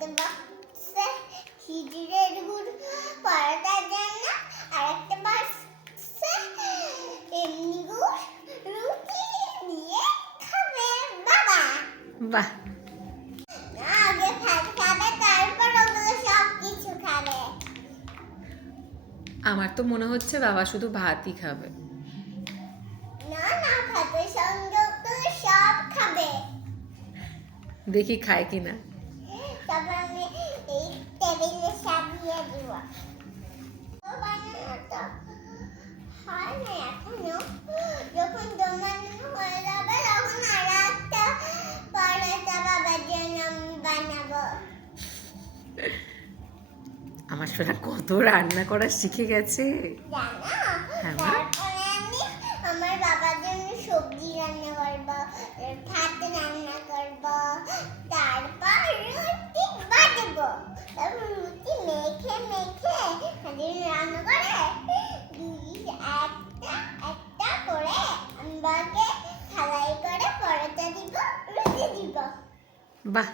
একটা বাক্সে খেজুরের গুড় পরোটার জন্য, আর একটা বাক্সে এমনি গুড় রুটি দিয়ে খাবে বাবা। বাহ, আগে ভাত খাবে, তারপর ওগুলো সব কিছু খাবে। আমার তো মনে হচ্ছে বাবা শুধু ভাতই খাবে। না না, ভাতের সঙ্গে ওগুলো সব খাবে। দেখি খায় কিনা। তারপর আমি এই টেবিলে সাজিয়ে দিব। তো বানানো তো হয় না এখনো। যখন জমানো হয়ে যাবে তখন আর একটা পরোটা বাবার জন্য আমি বানাবো। আমার সোনা কত রান্না করা শিখে গেছে। জানো, হ্যাঁ মা। তারপরে আমি আমার বাবার জন্য সবজি রান্না করবো, ভাত রান্না করবো, তারপর রুটি বানাবো। তারপর রুটি মেখে মেখে সেদিন রান্না করে একটা একটা করে আমি বাবাকে থালাই করে পরোটা দিব, রুটি দিব। বাহ,